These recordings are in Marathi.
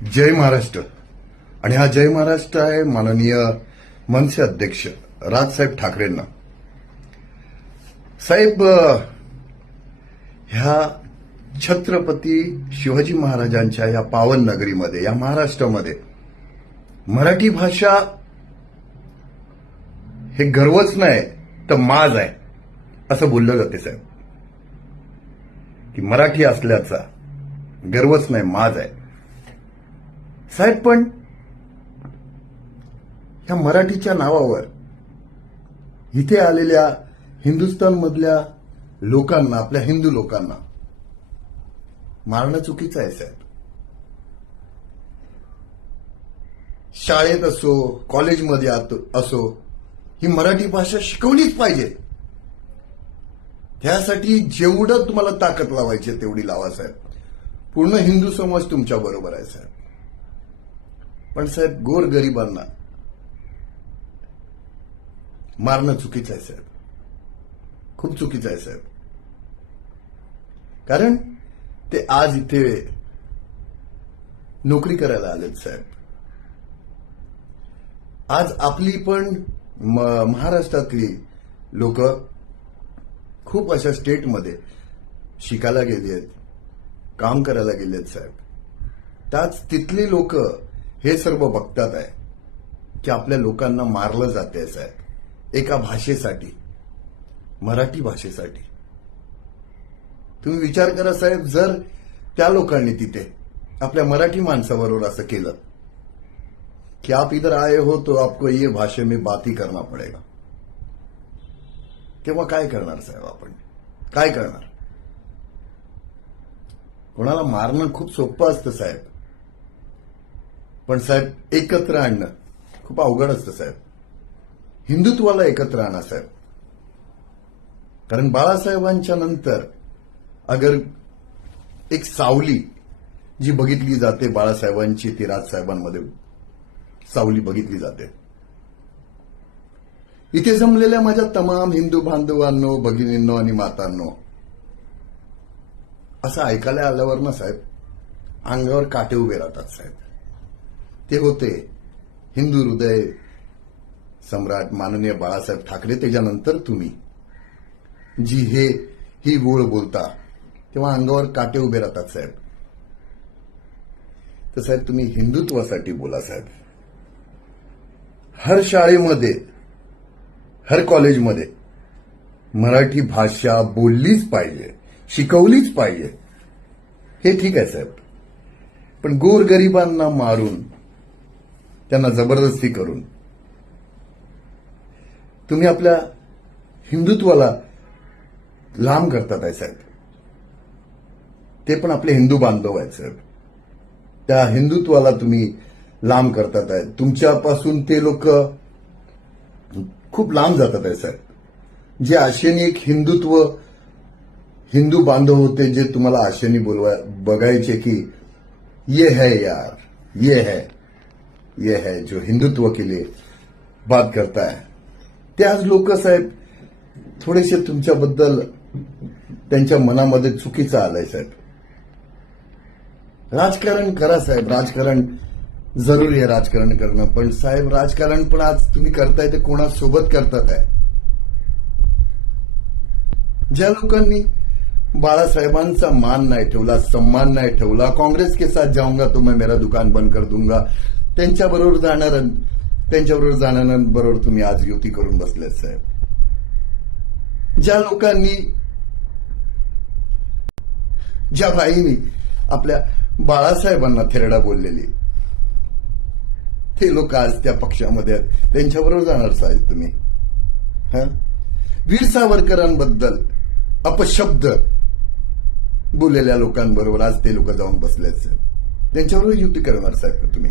जय महाराष्ट्र. आणि हा जय महाराष्ट्र आहे माननीय मनसे अध्यक्ष राजसाहेब ठाकरेंना. साहेब ह्या छत्रपती शिवाजी महाराजांच्या या पावन नगरीमध्ये या महाराष्ट्रामध्ये मराठी भाषा हे गर्वच नाही तर माज आहे असं बोललं जाते साहेब. की मराठी असल्याचा गर्वच नाही माज आहे. साहेब पण ह्या मराठीच्या नावावर इथे आलेल्या हिंदुस्थानमधल्या लोकांना आपल्या हिंदू लोकांना मारणं चुकीचं आहे साहेब. शाळेत असो कॉलेजमध्ये आत- असो ही मराठी भाषा शिकवलीच पाहिजे. त्यासाठी जेवढं तुम्हाला ताकद लावायची आहे, तेवढी लावा साहेब. पूर्ण हिंदू समाज तुमच्या बरोबर आहे साहेब. पण साहेब गोर गरिबांना मारणं चुकीचं आहे साहेब. खूप चुकीचं आहे साहेब. कारण ते आज इथे नोकरी करायला आलेत साहेब. आज आपली पण महाराष्ट्रातली लोक खूप अशा स्टेटमध्ये शिकायला गेली आहेत काम करायला गेले आहेत साहेब. त्याच तिथली लोक हे सर्व बघतात आहे की आपल्या लोकांना मारलं जाते साहेब एका भाषेसाठी मराठी भाषेसाठी. तुम्ही विचार करा साहेब जर त्या लोकांनी तिथे आपल्या मराठी माणसाबरोबर असं केलं कि आप इधर आए हो तो आपको ये भाषे में बात ही करना पड़ेगा. तेव्हा काय करणार साहेब आपण? काय करणार? कोणाला मारणं खूप सोपं असतं साहेब. पण साहेब एकत्र आणणं खूप अवघड असतं साहेब. हिंदुत्वाला एकत्र आणा साहेब. कारण बाळासाहेबांच्या नंतर अगर एक सावली जी बघितली जाते बाळासाहेबांची ती राजसाहेबांमध्ये सावली बघितली जाते. इथे जमलेल्या माझ्या तमाम हिंदू बांधवांनो भगिनींनो आणि मातांनो असं ऐकायला आल्यावर ना साहेब अंगावर काटे उभे राहतात साहेब. ते होते. हिंदू हृदय सम्राट माननीय बाळासाहेब ठाकरे त्याच्यानंतर तुम्ही. जी हे ही गोळ बोलता तेव्हा अंगावर काटे उभे राहतात साहेब. तर साहेब तुम्ही हिंदुत्वासाठी बोला साहेब. हर शाळेमध्ये हर कॉलेजमध्ये मराठी भाषा बोललीच पाहिजे शिकवलीच पाहिजे. हे ठीक आहे साहेब. पण गोरगरिबांना मारून त्यांना जबरदस्ती करून. तुम्ही आपल्या हिंदुत्वाला लांब करतात आहे साहेब. ते पण आपले हिंदू बांधव आहेत साहेब. त्या हिंदुत्वाला तुम्ही लांब करतात आहे तुमच्यापासून ते लोक खूप लांब जातात आहे साहेब. जे आशेने एक हिंदुत्व हिंदू बांधव होते जे तुम्हाला आशेने बोलवा बघायचे की ये है यार ये है. ये है जो हिंदुत्व के लिए बात करता है। ते आज लोक साहेब थोडेसे तुमच्याबद्दल त्यांच्या मनामध्ये चुकीचं आलंय साहेब. राजकारण करा साहेब राजकारण जरुरी आहे राजकारण करणं. पण साहेब राजकारण पण आज तुम्ही करताय ते कोणासोबत करतात आहे? ज्या लोकांनी बाळासाहेबांचा मान नाही ठेवला सम्मान नाही ठेवला काँग्रेस के साथ जाऊंगा तो मैं मेरा दुकान बंद कर दूंगा त्यांच्याबरोबर जाणार त्यांच्याबरोबर जाणाऱ्यांबरोबर तुम्ही आज युती करून बसलेत साहेब. ज्या लोकांनी ज्या बाईंनी आपल्या बाळासाहेबांना थेरडा बोललेली ते लोक आज त्या पक्षामध्ये आहेत. त्यांच्याबरोबर जाणार साहेब तुम्ही. हा? वीर सावरकरांबद्दल अपशब्द बोललेल्या लोकांबरोबर आज ते लोक जाऊन बसल्याच त्यांच्याबरोबर युती करणार साहेब का तुम्ही?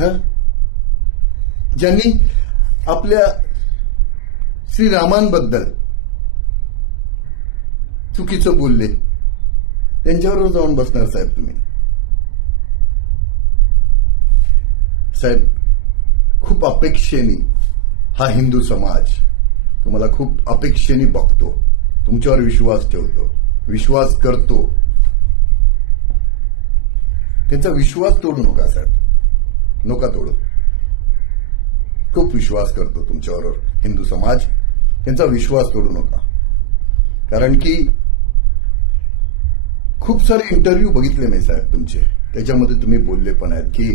हं? ज्यांनी आपल्या श्रीरामांबद्दल चुकीचं बोलले त्यांच्याबरोबर जाऊन बसणार साहेब तुम्ही. साहेब खूप अपेक्षेने हा हिंदू समाज तुम्हाला खूप अपेक्षेने बघतो तुमच्यावर विश्वास ठेवतो विश्वास करतो. त्यांचा विश्वास तोडू नका साहेब. नका तोडू. खूप विश्वास करतो तुमच्यावर हिंदू समाज. त्यांचा विश्वास तोडू नका. कारण की खूप सारे इंटरव्ह्यू बघितले मी साहेब तुमचे. त्याच्यामध्ये तुम्ही बोलले पण आहेत की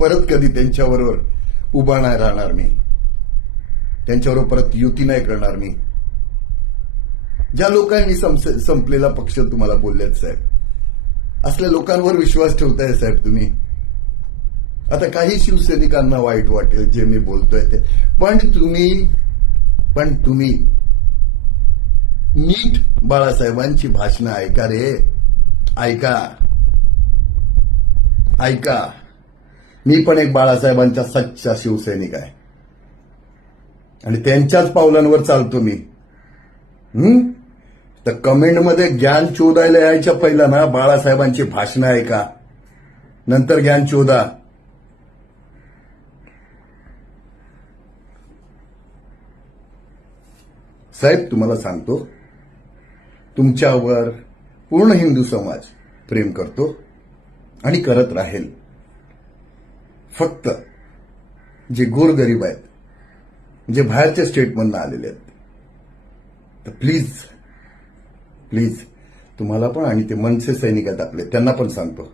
परत कधी त्यांच्याबरोबर उभा नाही राहणार मी. त्यांच्याबरोबर परत युती नाही करणार मी. ज्या लोकांनी संपलेला पक्ष तुम्हाला बोलल्यात साहेब असल्या लोकांवर विश्वास ठेवताय साहेब तुम्ही. आता काही शिवसैनिकांना वाईट वाटेल जे मी बोलतोय ते. पण तुम्ही पण तुम्ही नीट बाळासाहेबांची भाषणं ऐका रे. ऐका. ऐका. मी पण एक बाळासाहेबांचा सच्चा शिवसैनिक आहे. आणि त्यांच्याच पावलांवर चालतो मी. हम्म तर कमेंटमध्ये ज्ञान चोदायला यायच्या पहिला ना बाळासाहेबांची भाषणं ऐका. नंतर ज्ञान चोदा साहेब तुम्हाला सांगतो. तुमच्यावर पूर्ण हिंदू समाज प्रेम करतो आणि करत राहील. फक्त जे गोरगरीब आहेत जे बाहेरच्या स्टेटमधनं आलेले आहेत तर प्लीज प्लीज तुम्हाला पण आणि ते मनसे सैनिक आहेत आपले त्यांना पण सांगतो.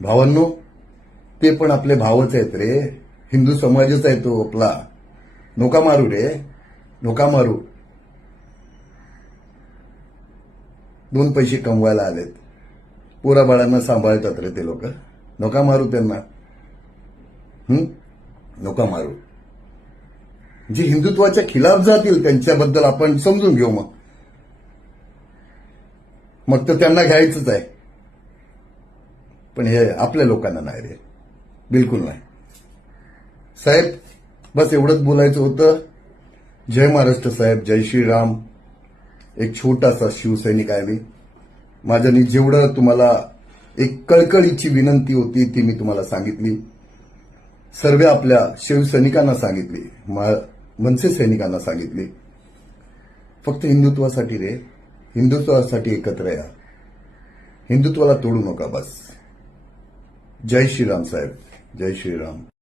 भावांनो ते पण आपले भावच आहेत रे. हिंदू समाजच आहे तो आपला. नोका मारू रे. नोका मारू. दोन पैसे कमवायला आलेत. पोराबाळांना सांभाळतात रे ते लोक. नका मारू त्यांना. नका मारू. जे हिंदुत्वाच्या खिलाफ जातील त्यांच्याबद्दल आपण समजून घेऊ मग. मग तर त्यांना घ्यायचंच आहे. पण हे आपल्या लोकांना नाही रे. बिलकुल नाही. साहेब बस एवढंच बोलायचं होतं. जय महाराष्ट्र साहेब जय श्रीराम. एक छोटासा शिवसैनिक आहे मी. माझ्यानी जेवढं तुम्हाला एक कळकळीची विनंती होती ती मी तुम्हाला सांगितली. सर्व आपल्या शिवसैनिकांना सांगितली मनसे सैनिकांना सांगितली. फक्त हिंदुत्वासाठी रे हिंदुत्वासाठी एकत्र या. हिंदुत्वाला तोडू नका बस. जय श्रीराम साहेब जय श्रीराम.